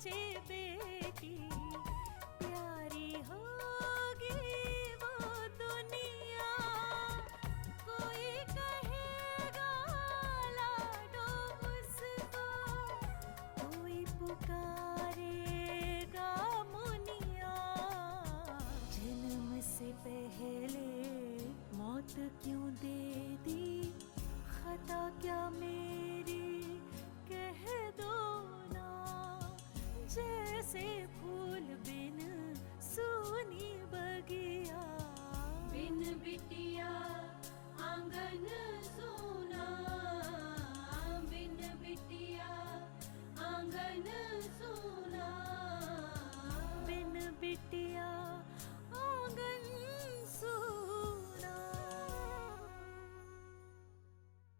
सोचे बेटी प्यारी होगी वो दुनिया, कोई कहेगा लाडो उसको, कोई पुकारेगा मुनिया। जन्म से पहले मौत क्यों दे दी, खता क्या मेरी कह दो ना। जैसे फूल बिन सूनी बगिया, बिन बिटिया आंगन सूना, बिन बिटिया आंगन सूना, बिन बिटिया आंगन सूना।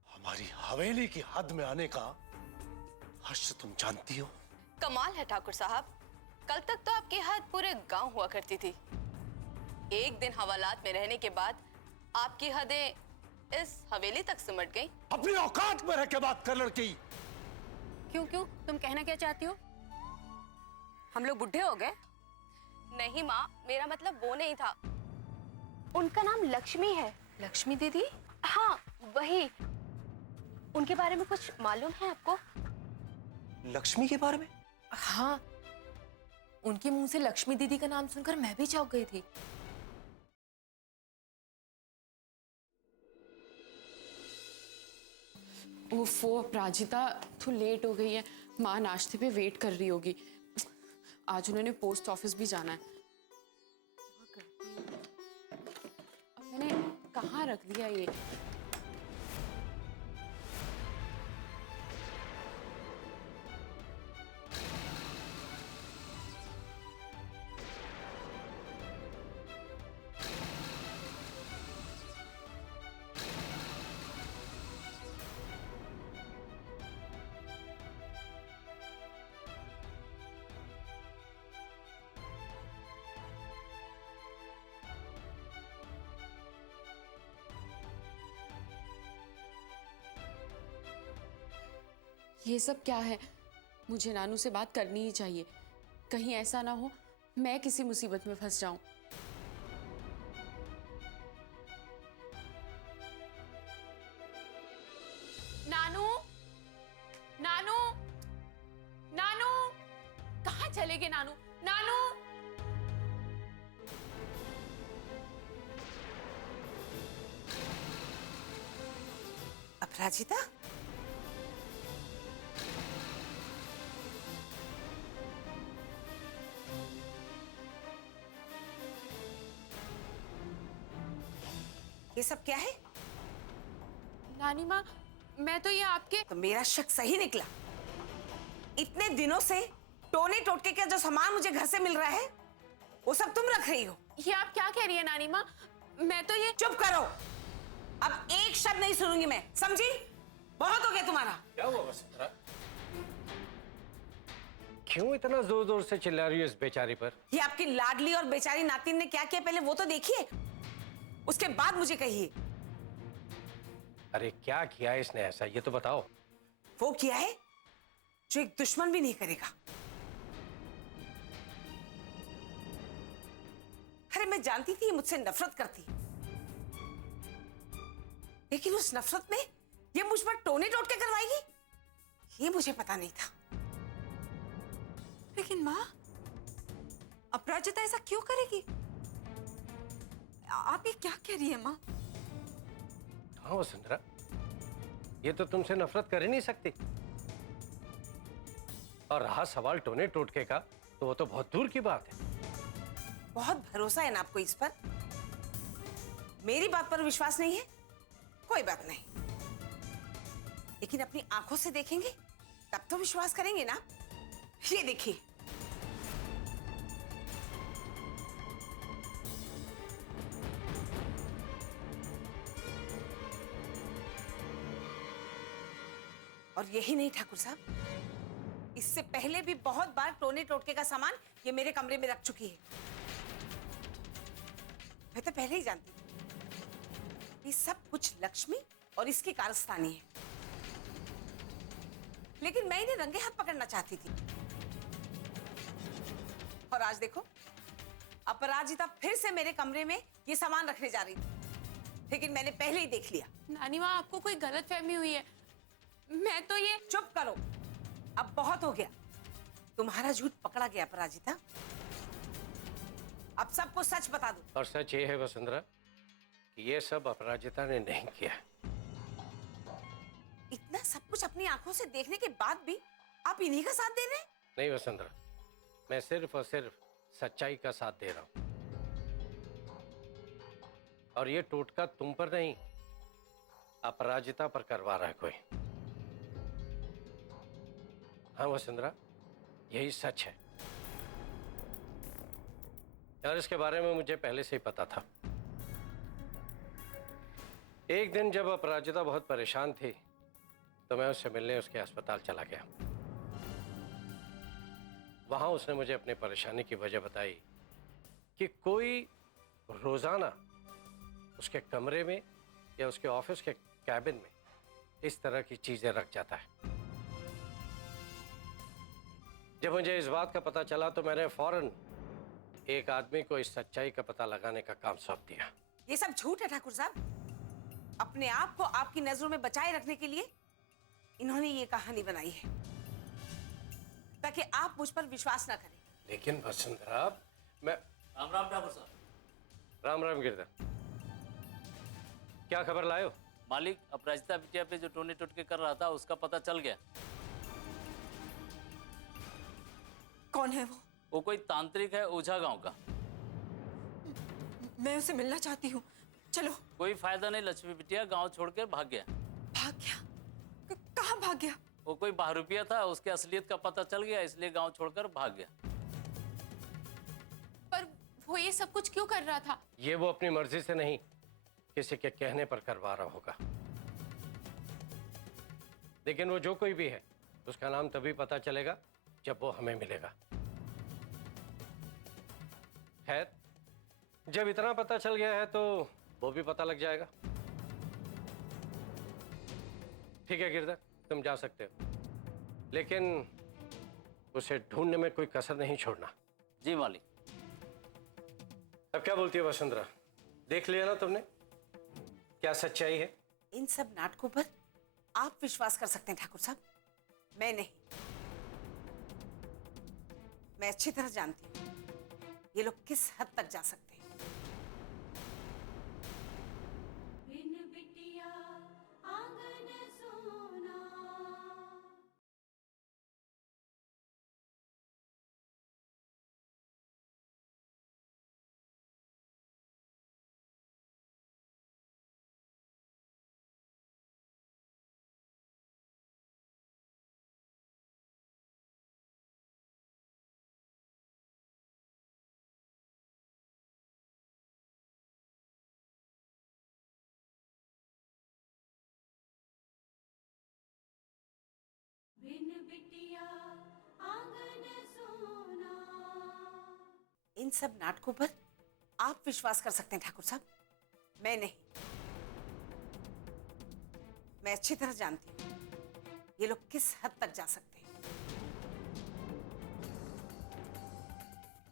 हमारी हवेली की हद में आने का हर्ष तुम जानती हो। कमाल है ठाकुर साहब, कल तक तो आपकी हद पूरे गांव हुआ करती थी। एक दिन हवालात में रहने के बाद आपकी हदें इस हवेली तक सिमट गई। अपनी औकात में रह के बात कर लड़की। क्यों क्यों, तुम कहना क्या चाहती हो? हम लोग बुढ़े हो गए? नहीं माँ, मेरा मतलब वो नहीं था। उनका नाम लक्ष्मी है। लक्ष्मी दीदी? हाँ वही। उनके बारे में कुछ मालूम है आपको? लक्ष्मी के बारे में? हाँ, उनके मुंह से लक्ष्मी दीदी का नाम सुनकर मैं भी चौंक गई थी। ओफो अपराजिता, तू लेट हो गई है। माँ नाश्ते पे वेट कर रही होगी। आज उन्होंने पोस्ट ऑफिस भी जाना है। क्या करती हूँ? अब मैंने कहाँ रख दिया ये? ये सब क्या है? मुझे नानू से बात करनी ही चाहिए। कहीं ऐसा ना हो मैं किसी मुसीबत में फंस जाऊं। नानू, नानू, नानू, कहाँ चले गए नानू? नानू, अपराजिता, ये सब क्या है? नानी माँ, मैं तो ये आपके। तो मेरा शक सही निकला। इतने दिनों से टोने टोटके का जो सामान मुझे घर से मिल रहा है वो सब तुम रख रही हो। ये आप क्या कह रही है नानी माँ? मैं तो ये। चुप करो, अब एक शब्द नहीं सुनूंगी मैं, समझी? बहुत हो गया तुम्हारा। क्या हुआ वसुंधरा? क्यों इतना जोर जोर से चिल्ला रही हो इस बेचारी पर? ये आपकी लाडली और बेचारी नातिन ने क्या किया पहले वो तो देखिए, उसके बाद मुझे कहिए। अरे क्या किया इसने ऐसा, ये तो बताओ। वो किया है जो एक दुश्मन भी नहीं करेगा। अरे मैं जानती थी ये मुझसे नफरत करती, लेकिन उस नफरत में ये मुझ पर टोने टोटके करवाएगी ये मुझे पता नहीं था। लेकिन माँ, अपराजिता ऐसा क्यों करेगी? आप ये क्या कह रही है माँ? हाँ वसुंधरा, ये तो तुमसे नफरत कर ही नहीं सकती। और रहा सवाल टोने टोटके का, तो वो तो बहुत दूर की बात है। बहुत भरोसा है ना आपको इस पर? मेरी बात पर विश्वास नहीं है? कोई बात नहीं, लेकिन अपनी आंखों से देखेंगे तब तो विश्वास करेंगे ना। ये देखिए, और यही नहीं ठाकुर साहब, इससे पहले भी बहुत बार टोने टोटके का सामान ये मेरे कमरे में रख चुकी है। मैं तो पहले ही जानती थी ये सब कुछ लक्ष्मी और इसकी कारस्तानी है, लेकिन मैं इन्हें रंगे हाथ पकड़ना चाहती थी। और आज देखो, अपराजिता फिर से मेरे कमरे में ये सामान रखने जा रही थी, लेकिन मैंने पहले ही देख लिया। नानी माँ, आपको कोई गलतफहमी हुई है। मैं तो ये चुप करो, अब बहुत हो गया। तुम्हारा झूठ पकड़ा गया अपराजिता, अब सबको सच बता दो। और सच ये है वसुंधरा कि ये सब अपराजिता ने नहीं किया। इतना सब कुछ अपनी आंखों से देखने के बाद भी आप इन्हीं का साथ दे रहे हैं? नहीं वसुंधरा, मैं सिर्फ और सिर्फ सच्चाई का साथ दे रहा हूं। और ये टोटका तुम पर नहीं, अपराजिता पर करवा रहा है कोई। हाँ वसुंधरा, यही सच है और इसके बारे में मुझे पहले से ही पता था। एक दिन जब अपराजिता बहुत परेशान थी तो मैं उससे मिलने उसके अस्पताल चला गया। वहां उसने मुझे अपनी परेशानी की वजह बताई कि कोई रोजाना उसके कमरे में या उसके ऑफिस के कैबिन में इस तरह की चीजें रख जाता है। जब मुझे इस बात का पता चला तो मैंने फौरन एक आदमी को इस सच्चाई का पता लगाने का काम सौंप दिया। ये सब झूठ है ठाकुर साहब। अपने आप को आपकी नजरों में बचाए रखने के लिए इन्होंने ये कहानी बनाई है ताकि आप मुझ पर विश्वास ना करें। लेकिन वसुंधरा, मैं राम राम ठाकुर साहब। राम राम गिरधर, क्या खबर लाए हो? मालिक, अपराजिता बिटिया पे जो टोने टोटके कर रहा था उसका पता चल गया। कौन है वो? वो कोई तांत्रिक है ओझा गांव का। मैं उसे मिलना चाहती हूँ, चलो। कोई फायदा नहीं, लक्ष्मी बिटिया गांव छोड़ के भाग गया। भाग गया? कहाँ भाग गया? वो कोई बहरूपिया था, उसके असलियत का पता चल गया इसलिए गांव छोड़कर भाग गया। पर वो ये सब कुछ क्यों कर रहा था? ये वो अपनी मर्जी से नहीं, किसी के कहने पर करवा रहा होगा। लेकिन वो जो कोई भी है उसका नाम तभी पता चलेगा जब वो हमें मिलेगा। खैर, जब इतना पता चल गया है तो वो भी पता लग जाएगा। ठीक है गिरधर, तुम जा सकते हो, लेकिन उसे ढूंढने में कोई कसर नहीं छोड़ना। जी मालिक। अब क्या बोलती है वसुंधरा, देख लिया ना तुमने क्या सच्चाई है? इन सब नाटकों पर आप विश्वास कर सकते हैं ठाकुर साहब, मैं नहीं। मैं अच्छी तरह जानती हूँ ये लोग किस हद तक जा सकते हैं। बिन बिटिया आंगन सोना। बिन बिटिया आंगन सोना। इन सब नाटकों पर आप विश्वास कर सकते हैं ठाकुर साहब, मैं नहीं। मैं अच्छी तरह जानती हूँ ये लोग किस हद तक जा सकते हैं।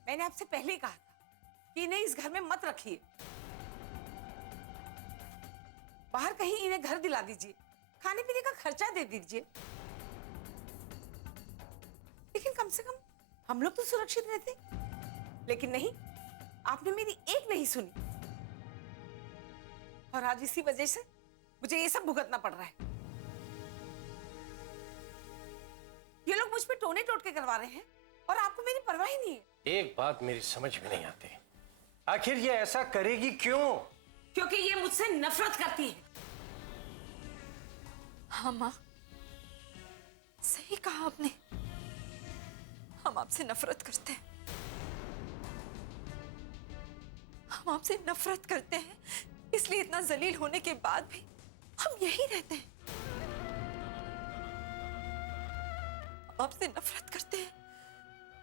मैंने आपसे पहले ही कहा था कि इन्हें इस घर में मत रखिए। बाहर कहीं इन्हें घर दिला दीजिए, खाने पीने का खर्चा दे दीजिए, लेकिन कम से कम हम लोग तो सुरक्षित रहते। लेकिन नहीं, आपने मेरी एक नहीं सुनी और आज इसी वजह से मुझे ये सब भुगतना पड़ रहा है। ये लोग मुझ पे टोने टोटके करवा रहे हैं और आपको मेरी परवाह ही नहीं है। एक बात मेरी समझ में नहीं आती, आखिर ये ऐसा करेगी क्यों? क्योंकि ये मुझसे नफरत करती है। हाँ माँ, सही कहा आपने, हम आपसे नफरत करते हैं। हम आपसे नफरत करते हैं, इसलिए इतना जलील होने के बाद भी हम यही रहते हैं। हम आपसे नफरत करते हैं,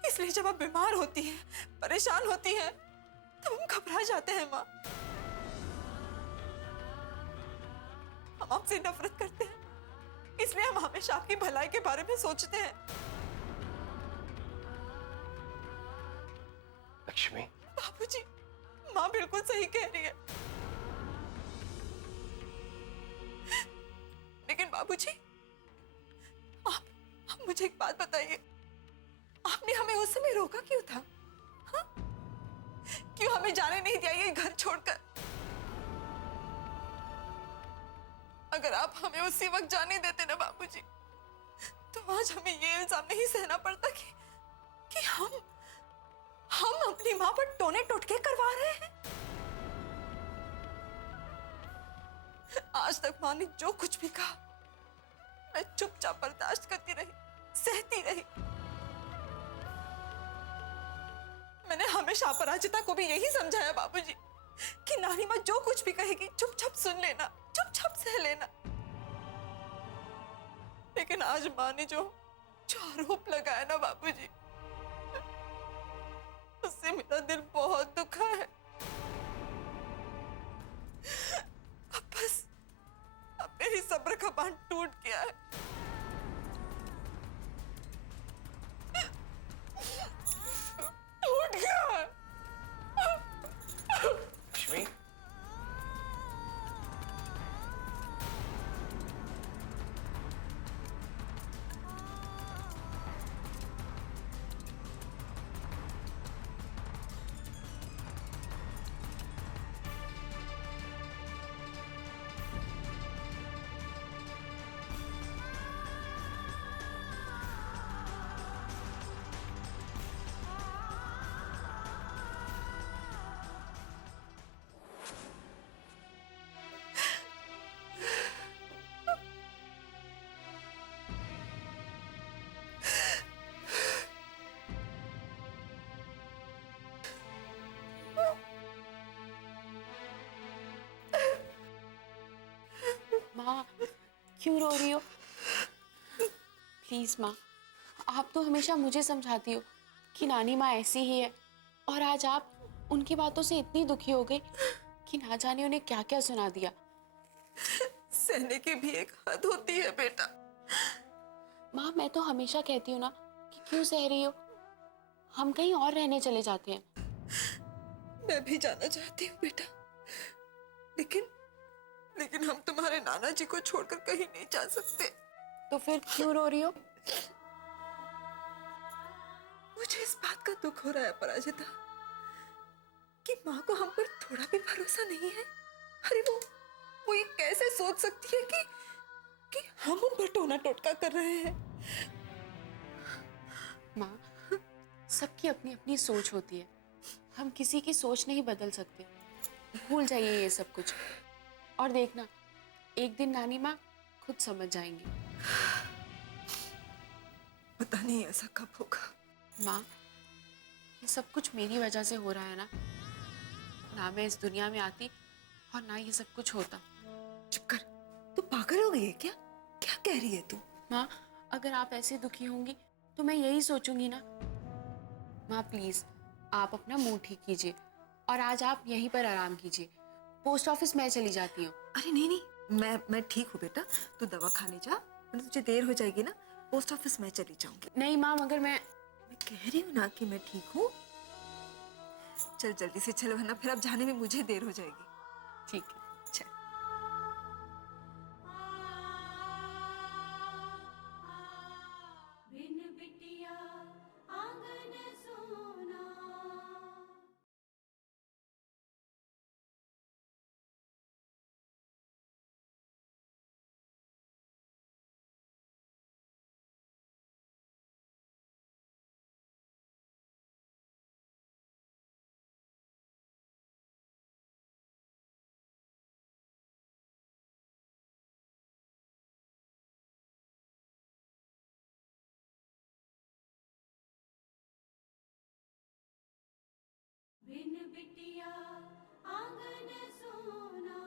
इसलिए जब आप बीमार होती हैं, परेशान होती हैं, तब हम घबरा जाते हैं माँ। हम आपसे नफरत करते हैं, इसलिए हम हमेशा आपकी भलाई के बारे में सोचते हैं। बाबूजी, माँ बिल्कुल सही कह रही है। लेकिन बाबूजी, आप मुझे एक बात बताइए, आपने हमें उस समय रोका क्यों था? हाँ? क्यों हमें जाने नहीं दिया ये घर छोड़कर? अगर आप हमें उसी वक्त जाने देते ना बाबूजी, तो आज हमें ये इल्जाम नहीं सहना पड़ता कि हम अपनी माँ पर टोने टोटके करवा रहे हैं। आज तक माँ ने जो कुछ भी कहा, मैं चुपचाप बर्दाश्त करती रही, सहती रही। मैंने हमेशा अपराजिता को भी यही समझाया बाबूजी कि नानी माँ जो कुछ भी कहेगी चुपचाप सुन लेना, चुपचाप सह लेना। लेकिन आज माँ ने जो आरोप लगाया ना बाबूजी, उससे मेरा दिल बहुत दुखा है। अब मेरी सब्र का बांध टूट गया है। टूट गया है। लक्ष्मी, माँ, क्यों रो रही हो? प्लीज माँ, आप तो हमेशा मुझे समझाती हो कि नानी माँ ऐसी ही है, और आज आप उनकी बातों से इतनी दुखी हो गई कि ना जाने उन्हें क्या क्या सुना दिया। सहने की भी एक हद होती है बेटा। माँ, मैं तो हमेशा कहती हूँ ना कि क्यों सह रही हो, हम कहीं और रहने चले जाते हैं। मैं भी जाना चाहती हूँ बेटा, लेकिन हम तुम्हारे नाना जी को छोड़कर कहीं नहीं जा सकते। तो फिर क्यों रो रही हो? मुझे इस बात का दुख हो रहा है पराजिता कि माँ को हम पर थोड़ा भी भरोसा नहीं है। अरे वो ये कैसे सोच सकती है कि हम उन पर टोना टोटका कर रहे हैं। माँ, सबकी अपनी अपनी सोच होती है, हम किसी की सोच नहीं बदल सकते। भूल जाइए ये सब कुछ, और देखना एक दिन नानी माँ खुद समझ जाएंगी। पता नहीं ऐसा कब होगा। माँ, ये सब कुछ मेरी वजह से हो रहा है ना मैं इस दुनिया में आती और ना ये सब कुछ होता। चुप कर, तू पागल हो गई है क्या? क्या कह रही है तू? माँ, अगर आप ऐसे दुखी होंगी तो मैं यही सोचूंगी ना। माँ प्लीज, आप अपना मुंह ठीक कीजिए और आज आप यहीं पर आराम कीजिए। पोस्ट ऑफिस मैं चली जाती हूँ। अरे नहीं, मैं ठीक हूँ बेटा, तू दवा खाने जा, वरना तुझे देर हो जाएगी ना। पोस्ट ऑफिस मैं चली जाऊंगी। नहीं माँ, मगर मैं कह रही हूँ ना कि मैं ठीक हूँ। चल जल्दी से चल, वरना फिर अब जाने में मुझे देर हो जाएगी। ठीक है। चल। बिन बिटिया आंगन सोना। बिन बिटिया आंगन सोना।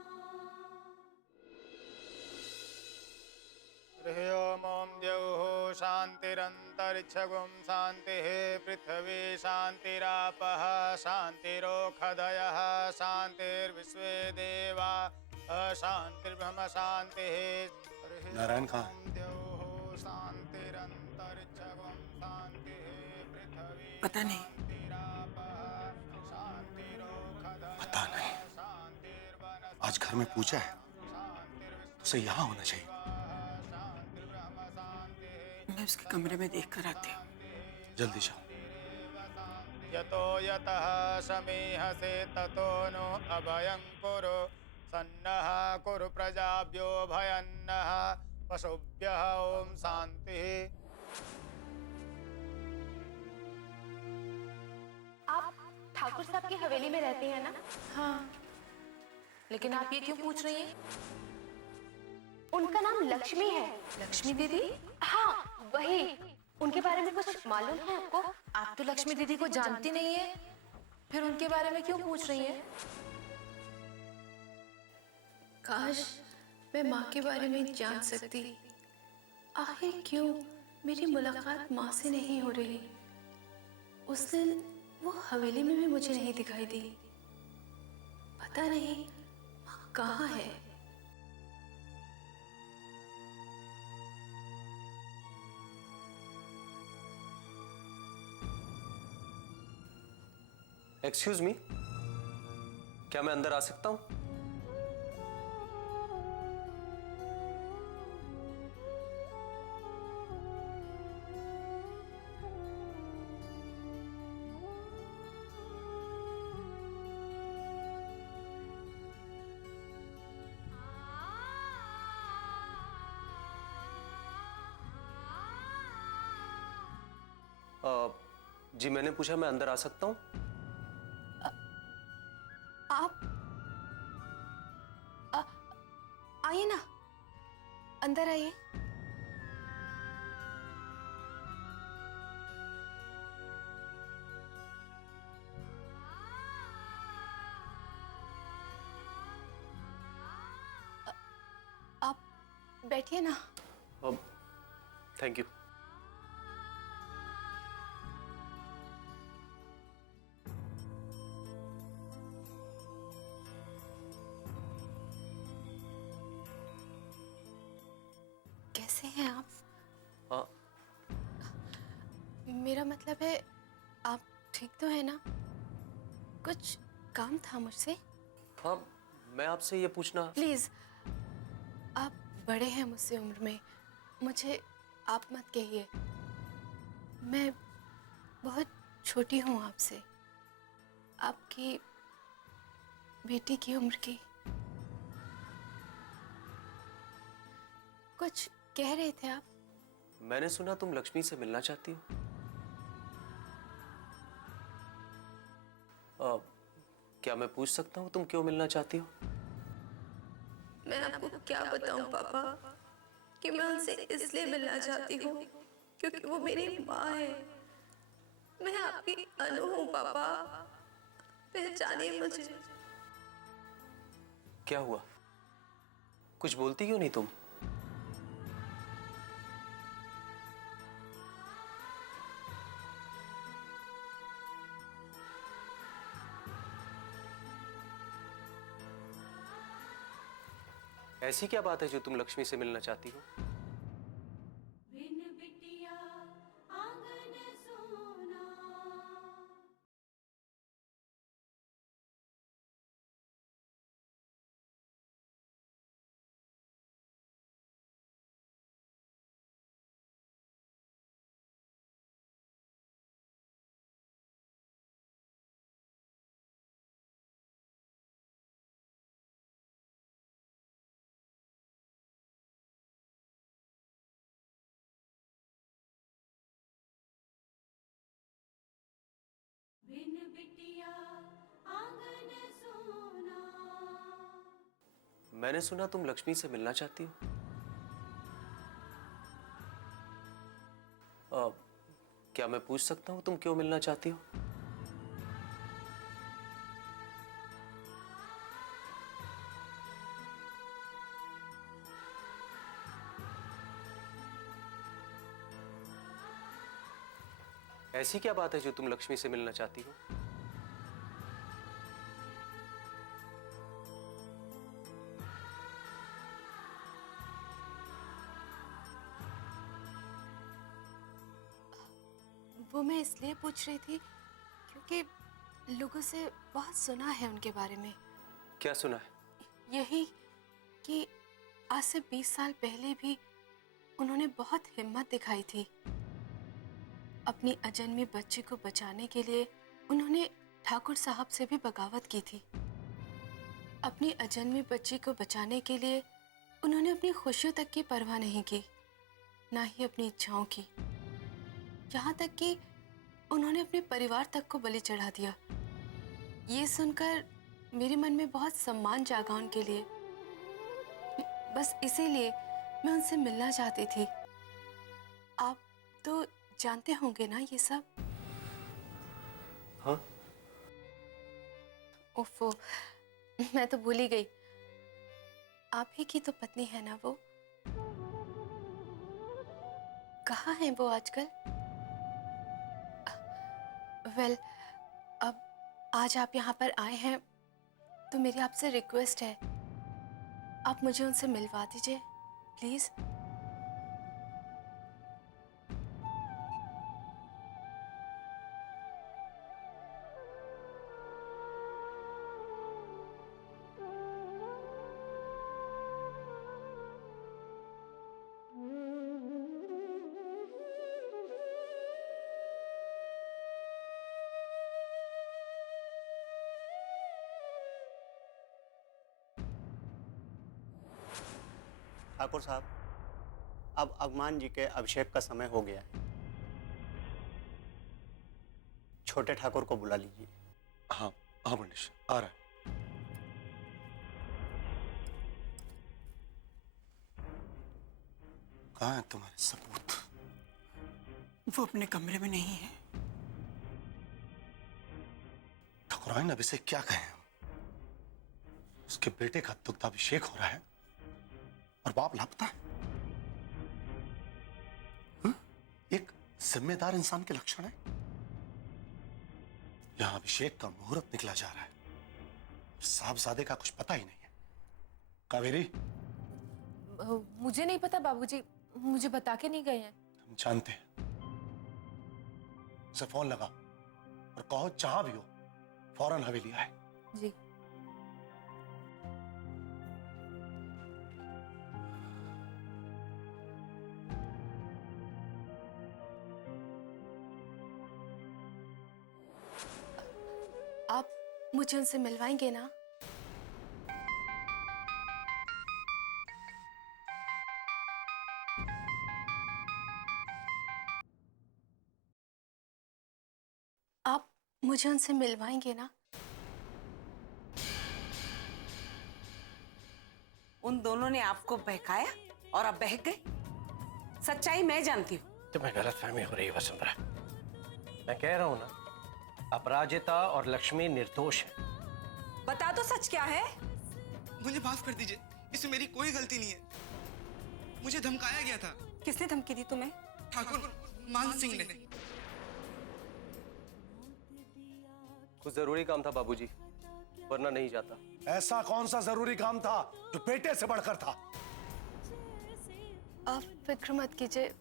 ॐ द्यौः शान्तिरन्तरिक्षगुं शान्तिः पृथिवी शान्तिरापः शान्तिरोषधयः शान्तिर्विश्वे देवा शान्तिर्ब्रह्म शान्तिः। नारायण कहाँ? ॐ द्यौः शान्तिरन्तरिक्षगुं शान्तिः पृथिवी पता नहीं। शान्तिरापः शान्तिरोषधयः घर में पूजा है तो उसे यहाँ होना चाहिए। मैं उसके कमरे में देख कर आती हूँ। जल्दी जाओ। यतो यतः समीहसे ततो नो अभयं कुरु सन्नः कुरु प्रजाभ्यो भयन्नः पशुभ्यः ओम शांतिः। आप ठाकुर साहब की हवेली में रहती हैं ना? हाँ, लेकिन आप ये क्यों पूछ रही हैं? उनका नाम लक्ष्मी है। लक्ष्मी दीदी? हाँ, वही। उनके बारे में कुछ मालूम है आपको? आप तो लक्ष्मी दीदी को जानती नहीं है, फिर उनके बारे में क्यों पूछ रही हैं? काश मैं माँ के बारे में जान सकती। आखिर क्यों मेरी मुलाकात माँ से नहीं हो रही? उस दिन वो हवेली में भी मुझे नहीं दिखाई दी। पता नहीं माँ कहाँ है। एक्सक्यूज मी, क्या मैं अंदर आ सकता हूं? जी मैंने पूछा मैं अंदर आ सकता हूं? आप आइए ना, अंदर आइए। आप बैठिए ना। Thank you. कैसे हैं आप? हाँ, मेरा मतलब है आप ठीक तो है ना? कुछ काम था मुझसे। हाँ, मैं आपसे ये पूछना। प्लीज, आप बड़े हैं मुझसे उम्र में, मुझे आप मत कहिए। मैं बहुत छोटी हूँ आपसे, आपकी बेटी की उम्र की। कुछ कह रहे थे आप? मैंने सुना तुम लक्ष्मी से मिलना चाहती हो। क्या मैं पूछ सकता हूँ तुम क्यों मिलना चाहती हो? मैं आपको क्या बताऊं पापा कि मैं उनसे इसलिए मिलना चाहती हूँ क्योंकि वो मेरी माँ है। मैं आपकी अनु हूँ पापा, पहचानिए मुझे। क्या हुआ? कुछ बोलती क्यों नहीं तुम? ऐसी क्या बात है जो तुम लक्ष्मी से मिलना चाहती हो? बिन बिटिया आंगन सोना। बिन बिटिया आंगन सोना। मैंने सुना तुम लक्ष्मी से मिलना चाहती हो। क्या मैं पूछ सकता हूँ तुम क्यों मिलना चाहती हो? ऐसी क्या बात है जो तुम लक्ष्मी से मिलना चाहती हो? वो मैं इसलिए पूछ रही थी क्योंकि लोगों से बहुत सुना है उनके बारे में। क्या सुना है? यही कि आज से 20 साल पहले भी उन्होंने बहुत हिम्मत दिखाई थी। अपनी अजन्मी बच्ची को बचाने के लिए उन्होंने ठाकुर साहब से भी बगावत की थी। अपनी अजन्मी बच्ची को बचाने के लिए उन्होंने अपनी खुशियों तक की परवाह नहीं की, ना ही अपनी इच्छाओं की। यहाँ तक कि उन्होंने अपने परिवार तक को बलि चढ़ा दिया। ये सुनकर मेरे मन में बहुत सम्मान जागा उनके लिए। बस इसीलिए मैं उनसे मिलना चाहती थी। आप तो जानते होंगे ना ये सब? हाँ। ओफो, मैं तो भूल ही गई। आप ही की तो पत्नी है ना वो? कहाँ है वो आजकल? वेल, अब आज आप यहाँ पर आए हैं तो मेरी आपसे रिक्वेस्ट है, आप मुझे उनसे मिलवा दीजिए प्लीज। ठाकुर साहब, अब अभिमान जी के अभिषेक का समय हो गया है। छोटे ठाकुर को बुला लीजिए। हाँ हाँ मनीष, आ रहा है। कहाँ है तुम्हारे सबूत? वो अपने कमरे में नहीं है। ठकुराइन अब इसे क्या कहें हम? उसके बेटे का दुग्धाभिषेक हो रहा है और बाप लापता है। एक जिम्मेदार इंसान के लक्षण है। यहां अभिषेक का मुहूर्त निकला जा रहा है, साहबजादे का कुछ पता ही नहीं है। कावेरी, मुझे नहीं पता बाबूजी, मुझे बता के नहीं गए हैं। हम जानते हैं। उसे फोन लगाओ और कहो जहां भी हो फौरन हवेली आए। जी। आप मुझे उनसे मिलवाएंगे ना? आप मुझे उनसे मिलवाएंगे ना? उन दोनों ने आपको बहकाया और आप बहक गए। सच्चाई मैं जानती हूँ। तुम्हें गलतफहमी हो रही है वसुंधरा। मैं कह रहा हूं ना, अपराजिता और लक्ष्मी निर्दोष है। बता तो सच क्या है? मुझे माफ कर दीजिए, इसमें मेरी कोई गलती नहीं है। मुझे धमकाया गया था। किसने धमकी दी तुम्हें? ठाकुर मान सिंह ने। कुछ जरूरी काम था बाबूजी, वरना नहीं जाता। ऐसा कौन सा जरूरी काम था जो बेटे से बढ़कर था? आप फिक्र मत कीजिए,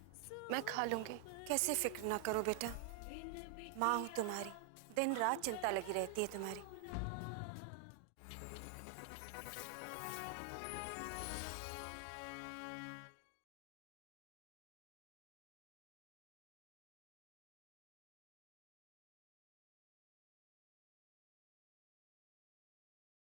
मैं खा लूंगी। कैसे फिक्र ना करो बेटा, माँ हूँ तुम्हारी, दिन रात चिंता लगी रहती है तुम्हारी।